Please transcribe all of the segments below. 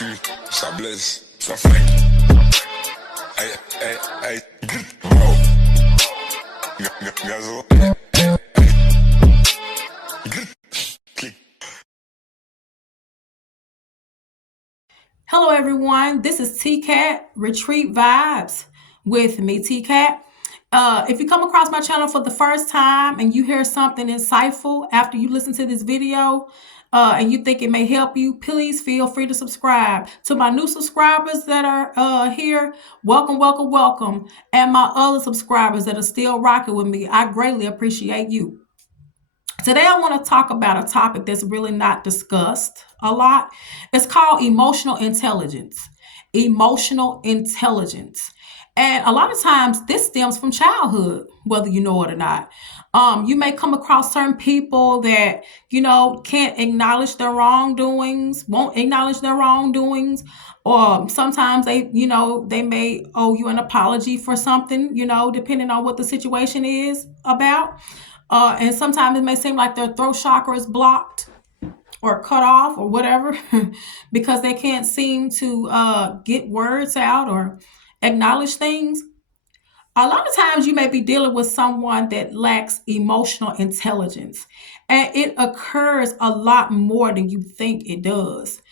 tue, ça blesse, ça flingue. Aïe, aïe, aïe, wow. Gazo. Hello everyone, this is T-Cat Retreat Vibes with me, T-Cat. If you come across my channel for the first time and you hear something insightful after you listen to this video and you think it may help you, please feel free to subscribe. To my new subscribers that are here, welcome, welcome, welcome. And my other subscribers that are still rocking with me, I greatly appreciate you. Today, I want to talk about a topic that's really not discussed a lot. It's called emotional intelligence. Emotional intelligence. And a lot of times this stems from childhood, whether you know it or not. You may come across certain people that, can't acknowledge their wrongdoings, won't acknowledge their wrongdoings, or sometimes they may owe you an apology for something, depending on what the situation is about. And sometimes it may seem like their throat chakra is blocked or cut off or whatever because they can't seem to get words out or acknowledge things. A lot of times you may be dealing with someone that lacks emotional intelligence, and it occurs a lot more than you think it does.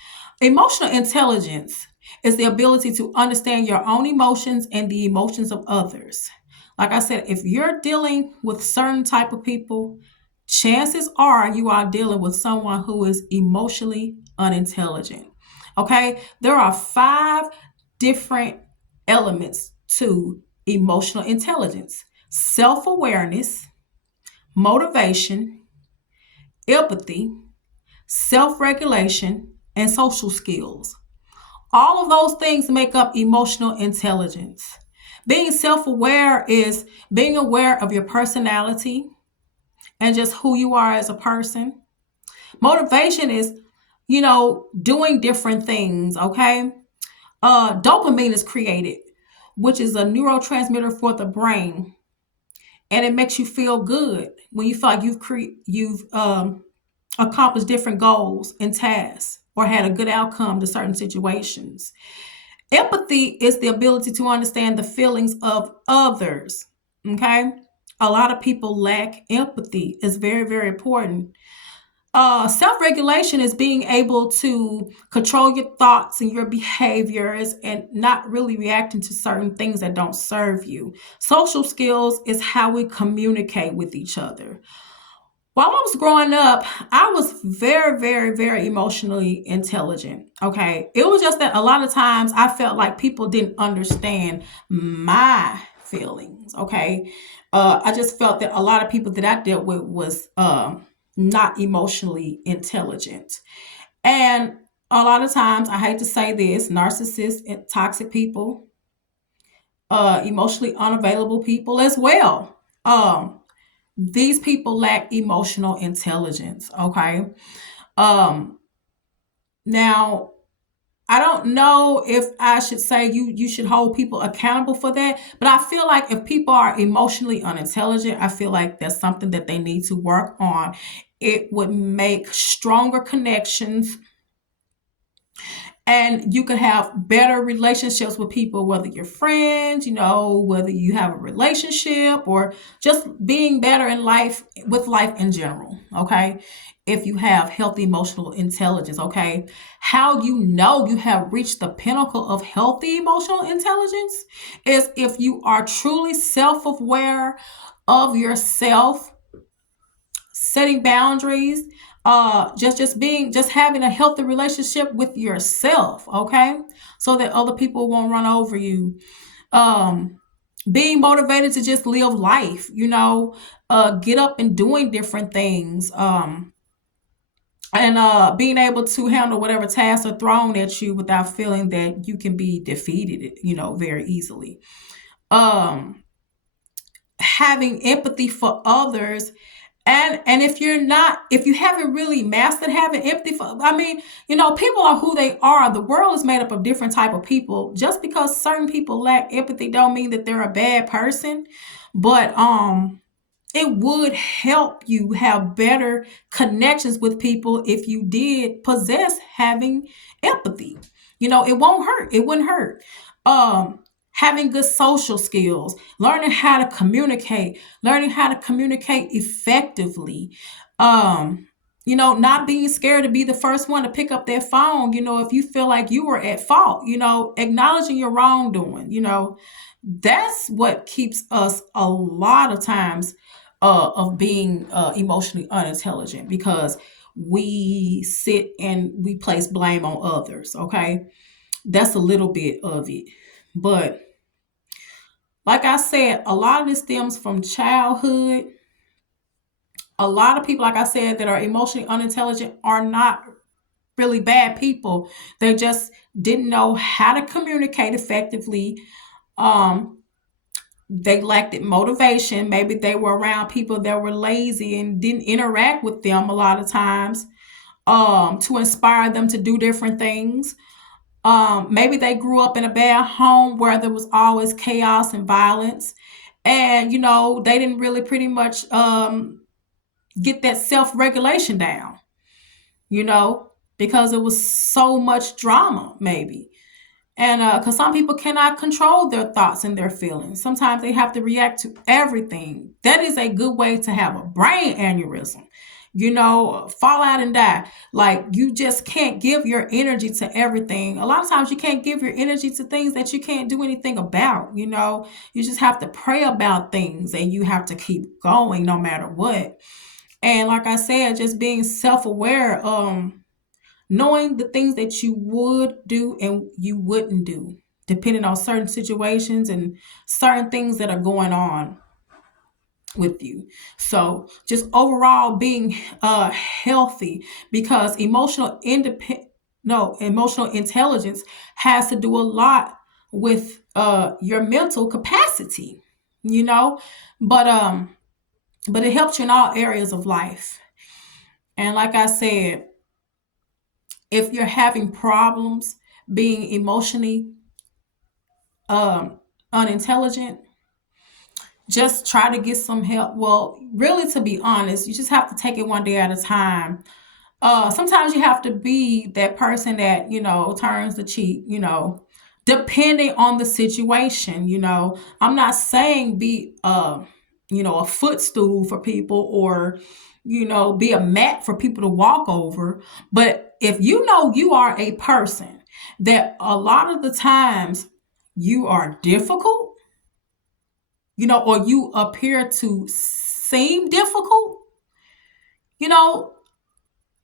Emotional intelligence is the ability to understand your own emotions and the emotions of others. Like I said, if you're dealing with certain type of people, chances are you are dealing with someone who is emotionally unintelligent. Okay, there are 5 different elements to emotional intelligence: self-awareness, motivation, empathy, self-regulation, and social skills. All of those things make up emotional intelligence. Being self-aware is being aware of your personality and just who you are as a person. Motivation is, doing different things, okay? Dopamine is created, which is a neurotransmitter for the brain, and it makes you feel good when you feel like you've accomplished different goals and tasks or had a good outcome to certain situations. Empathy is the ability to understand the feelings of others. Okay. A lot of people lack empathy. It's very, very important. Self-regulation is being able to control your thoughts and your behaviors and not really reacting to certain things that don't serve you. Social skills is how we communicate with each other. While I was growing up, I was very, very, very emotionally intelligent. Okay. It was just that a lot of times I felt like people didn't understand my feelings. Okay. I just felt that a lot of people that I dealt with was not emotionally intelligent. And a lot of times, I hate to say this, narcissists and toxic people, emotionally unavailable people as well. These people lack emotional intelligence. Okay. Now, I don't know if I should say you should hold people accountable for that, but I feel like if people are emotionally unintelligent, I feel like that's something that they need to work on. It would make stronger connections, and you could have better relationships with people, whether you're friends, whether you have a relationship or just being better in life, with life in general. Okay. If you have healthy emotional intelligence, okay. How you know you have reached the pinnacle of healthy emotional intelligence is if you are truly self-aware of yourself, setting boundaries, just having a healthy relationship with yourself, okay, so that other people won't run over you. Being motivated to just live life, get up and doing different things, and being able to handle whatever tasks are thrown at you without feeling that you can be defeated, very easily. Having empathy for others. And if you haven't really mastered having empathy for, people are who they are. The world is made up of different type of people. Just because certain people lack empathy don't mean that they're a bad person. But it would help you have better connections with people if you did possess having empathy. It won't hurt. It wouldn't hurt. Having good social skills, learning how to communicate, effectively. Not being scared to be the first one to pick up their phone, if you feel like you were at fault, acknowledging your wrongdoing, that's what keeps us a lot of times of being emotionally unintelligent, because we sit and we place blame on others. Okay, that's a little bit of it. But like I said, a lot of this stems from childhood. A lot of people, like I said, that are emotionally unintelligent are not really bad people. They just didn't know how to communicate effectively. Um, they lacked motivation. Maybe they were around people that were lazy and didn't interact with them a lot of times to inspire them to do different things. Maybe they grew up in a bad home where there was always chaos and violence. And, they didn't really pretty much get that self regulation down, because it was so much drama, maybe. And because some people cannot control their thoughts and their feelings, sometimes they have to react to everything. That is a good way to have a brain aneurysm, fall out and die. Like, you just can't give your energy to everything. A lot of times you can't give your energy to things that you can't do anything about. You just have to pray about things, and you have to keep going no matter what. And like I said, just being self-aware, knowing the things that you would do and you wouldn't do, depending on certain situations and certain things that are going on with you. So just overall being healthy, because emotional intelligence has to do a lot with your mental capacity, but it helps you in all areas of life. And like I said, if you're having problems being emotionally unintelligent, just try to get some help. Well, really, to be honest, you just have to take it one day at a time. Sometimes you have to be that person that, turns the cheek, depending on the situation. I'm not saying be, a footstool for people, or, be a mat for people to walk over. But if you are a person that a lot of the times you are difficult, or you appear to seem difficult,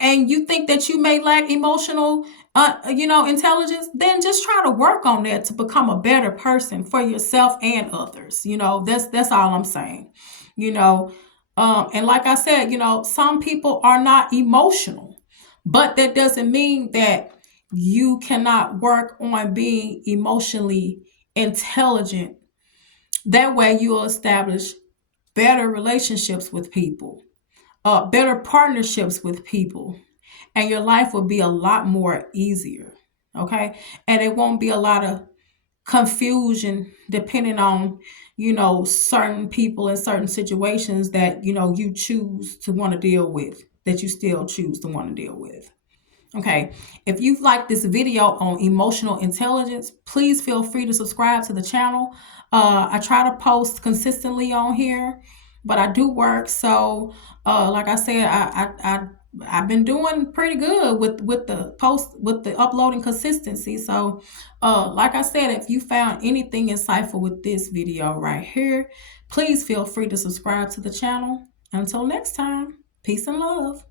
and you think that you may lack emotional, intelligence, then just try to work on that to become a better person for yourself and others. That's all I'm saying. And like I said, some people are not emotional, but that doesn't mean that you cannot work on being emotionally intelligent. That way you'll establish better relationships with people, better partnerships with people, and your life will be a lot more easier. Okay. And it won't be a lot of confusion depending on, certain people in certain situations that, you choose to want to deal with, that you still choose to want to deal with. Okay, if you've liked this video on emotional intelligence, please feel free to subscribe to the channel. I try to post consistently on here, but I do work. So, like I said, I've been doing pretty good with the uploading consistency. So, like I said, if you found anything insightful with this video right here, please feel free to subscribe to the channel. Until next time, peace and love.